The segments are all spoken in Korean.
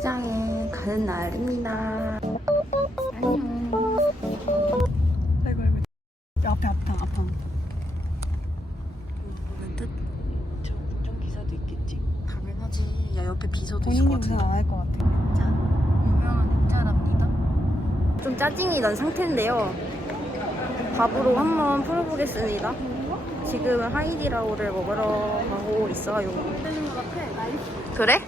시장에 가는 날입니다. 안녕. 아이고 아이고 야, 앞에 아파 아파 뜻저 운전 기사도 있겠지 당연하지. 야 옆에 비서도 본인이 우선 안할 것 같아 자, 유명한 행차랍니다. 좀 짜증이 난 상태인데요. 밥으로 한번 풀어보겠습니다. 지금 하이디라오를 먹으러 가고 있어요. 그래?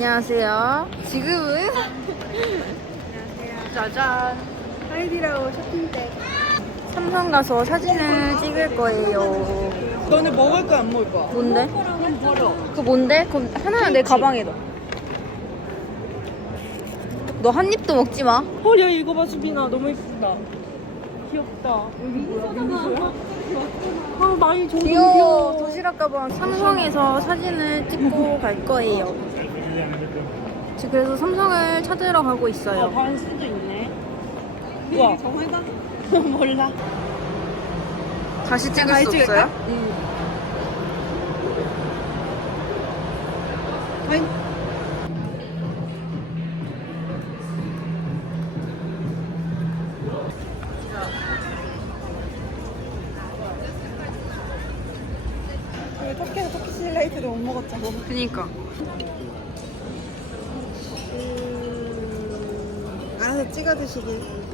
안녕하세요. 지금은 짜잔. 하이디라고 쇼핑백 삼성 가서 사진을 찍을 거예요. 너네 먹을 거야 안 먹을 거야? 뭔데? 그럼 버려 그 뭔데? 그럼 하나는 내 가방에 넣어. 너 한 입도 먹지 마. 어야 이거 봐 수빈아 너무 예쁘다 귀엽다 여기 뭐야 민수야? 아 나이 점점 귀여워. 귀여워 도시락 가방 삼성에서 사진을 찍고 갈 거예요. 지금 그래서 삼성을 찾으러 가고 어, 있어요. 반스도 있네 우와 정해가? 몰라 다시 찍을 수 찍을까? 없어요? 응 아이 왜 터키에서 터키 실라이트를 못 먹었잖아 그니까. 알아서 찍어 드시길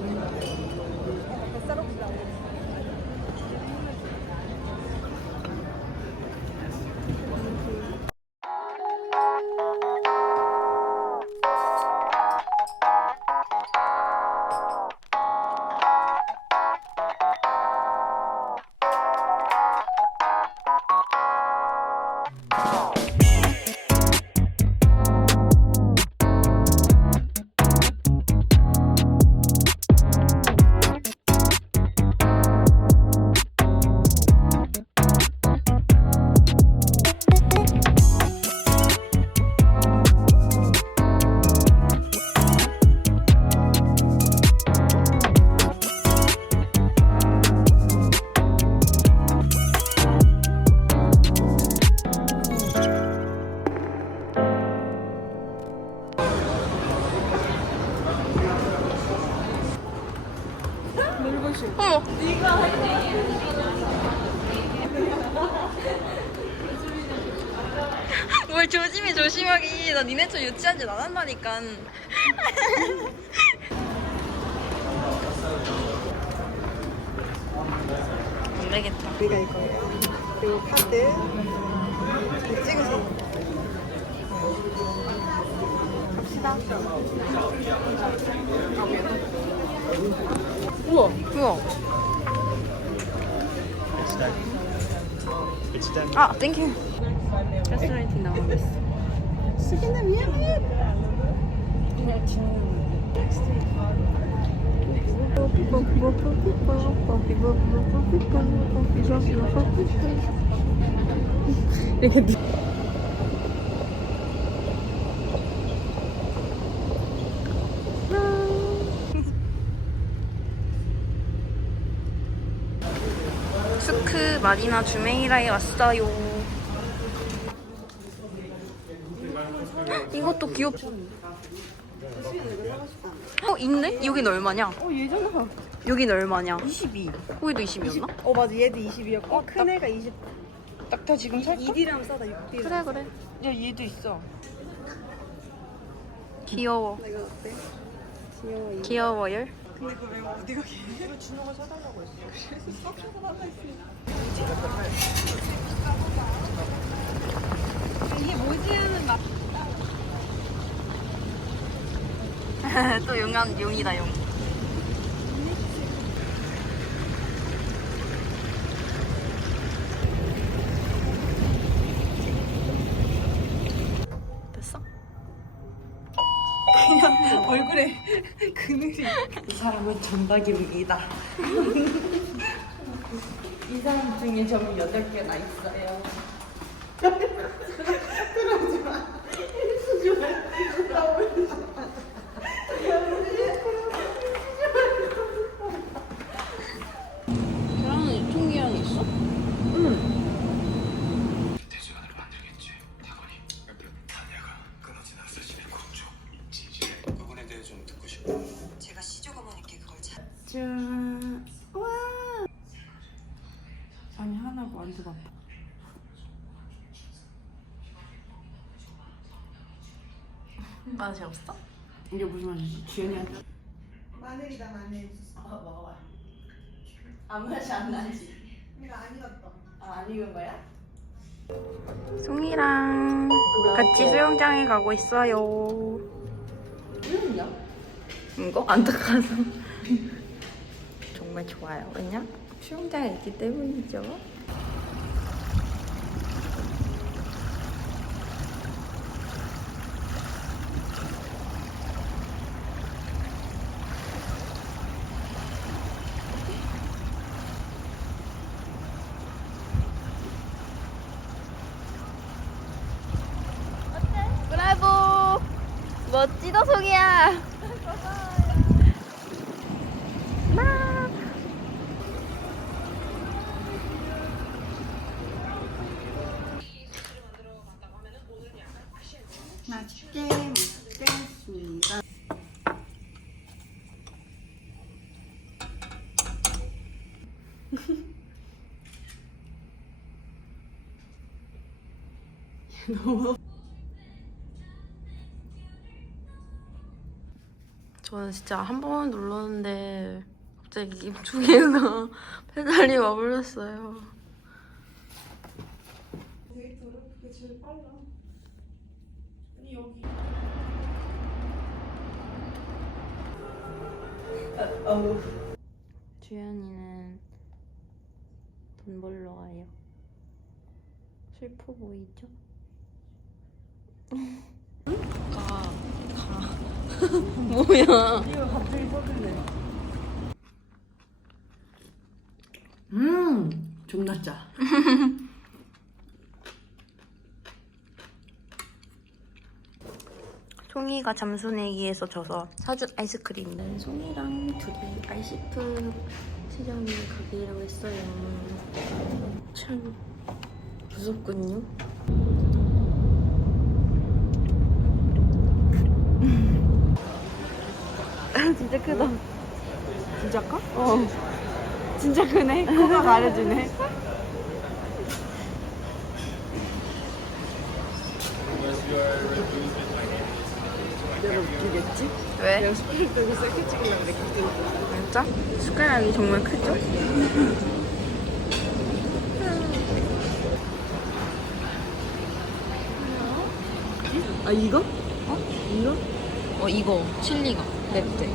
어머. 뭘 조심히 조심하기. 나 니네 좀 유치한 짓안 한다니까. 안 되겠다. 우리가 이거예요 그리고 카드 이렇게 찍으세요 갑시다 우와. 우와. It's done. 아, 땡큐. 가스라이팅 나오고 있어. 수빈아 미안해 이렇게 스크 마리나 주메이라에 왔어요. 이것도 귀엽. 어 있네? 여긴 얼마냐? 어 얘잖아 여긴 얼마냐? 22 거기도 20이었나? 어 맞아 얘도 20이었고 큰 애가 20 딱 다 지금 살까? 2D랑 싸다 6D 그래 그래. 야 얘도 있어 귀여워. 귀여워 귀여워요. 근데 이거 왜 어디 가게? 이거 준호가 사달라고 했어. 그래서 썩혀서 달라 했어 이게 뭐지 하는 막 또 용한 용이다 용. 사람은 전박입니다. 이 사람 중에 점이 8개나 있어요. 계란은 유통기한이 맛이 없어? 이게 무슨 맛이지? 주연이한테 마늘이다 마늘. 어, 먹어봐 아무 맛이 안 나지? 이거 안 익었다. 아, 안 익은 거야? 송이랑 같이 수영장에 가고 있어요. 음, 야 이거 안 닦아서 정말 좋아요. 왜냐? 수영장에 있기 때문이죠. 브라보! 멋 맛있게 먹겠습니다. 저는 진짜 한 번 눌렀는데 갑자기 김충이가 페달이 와버렸어요. 주연이는 돈 벌러 가요. 슬퍼 보이죠? 가, 가. 뭐야? 이거 갑자기 서글래 음 존나 짜 송이가 잠수 내기에서 져서 사준 아이스크림은 송이랑 둘이 아이시프 시장에 가기로 했어요. 참 무섭군요. 진짜 크다. 진짜 커? 어 진짜 크네 코가 가려지네 내가 웃기겠지? 왜? 내가 스크립 들고 셀카 찍으려고 들고 진짜? 숟가락이 정말 크죠? 아 이거? 어? 이거? 어 이거 칠리가 맵대.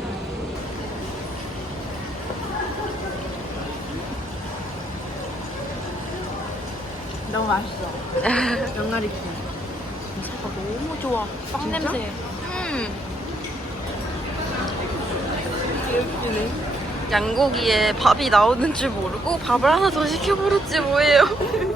너무 맛있어 양갈이 국 냄새가 너무 좋아. 빵 진짜? 냄새. 음. 귀엽기네 양고기에 밥이 나오는 줄 모르고 밥을 하나 더 시켜버렸지 뭐예요.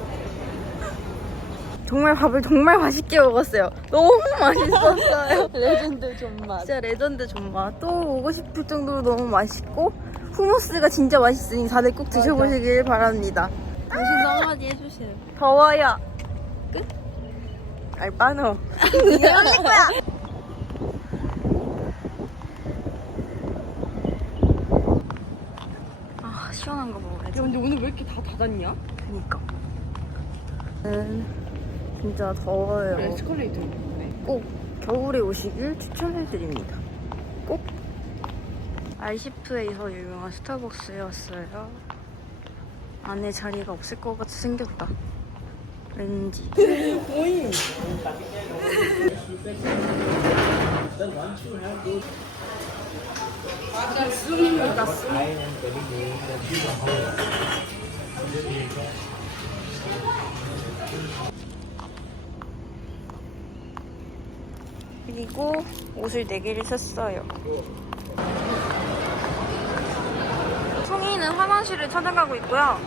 정말 밥을 정말 맛있게 먹었어요. 너무 맛있었어요. 레전드 존맛 진짜 레전드 존맛. 또 오고 싶을 정도로 너무 맛있고 후무스가 진짜 맛있으니 다들 꼭 드셔보시길 바랍니다. 당신도 한마디 해주세요 더워요. 끝? 알바노. 이럴 거야. 아 시원한 거 먹어야지. 야 근데 오늘 왜 이렇게 다 닫았냐? 그니까. 음, 진짜 더워요. 에스컬레이터 꼭 겨울에 오시길 추천해드립니다. 꼭. 알시프에서 유명한 스타벅스에 왔어요. 안에 자리가 없을 것 같이 생겼다. 왠지. 오잉 아까 쑥입니다 쑥 그리고 옷을 4개를 샀어요. 송이는 화장실을 찾아가고 있고요.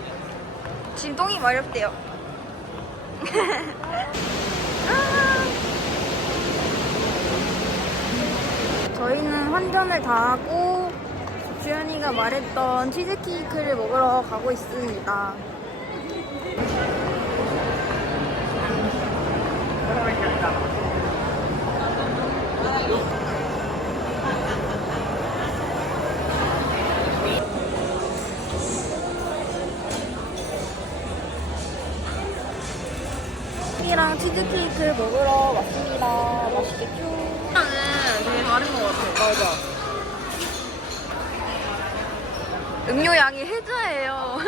똥이 마렵대요. 아. 저희는 환전을 다 하고 주연이가 말했던 치즈케이크를 먹으러 가고 있습니다. 치즈랑 치즈케이크를 먹으러 왔습니다. 맛있겠죠? 저는 맞아. 음료 양이 해자예요.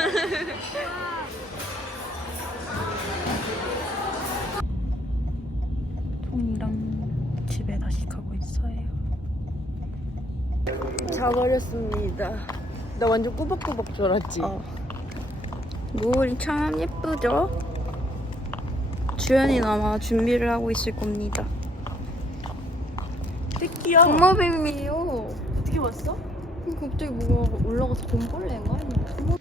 자버렸습니다. 나 완전 꾸벅꾸벅 졸았지. 어. 노을이 참 예쁘죠? 주연이 아마 준비를 하고 있을 겁니다. 새끼야. 도마뱀이에요. 어떻게 왔어? 갑자기 뭐가 올라가서 돈벌레인가?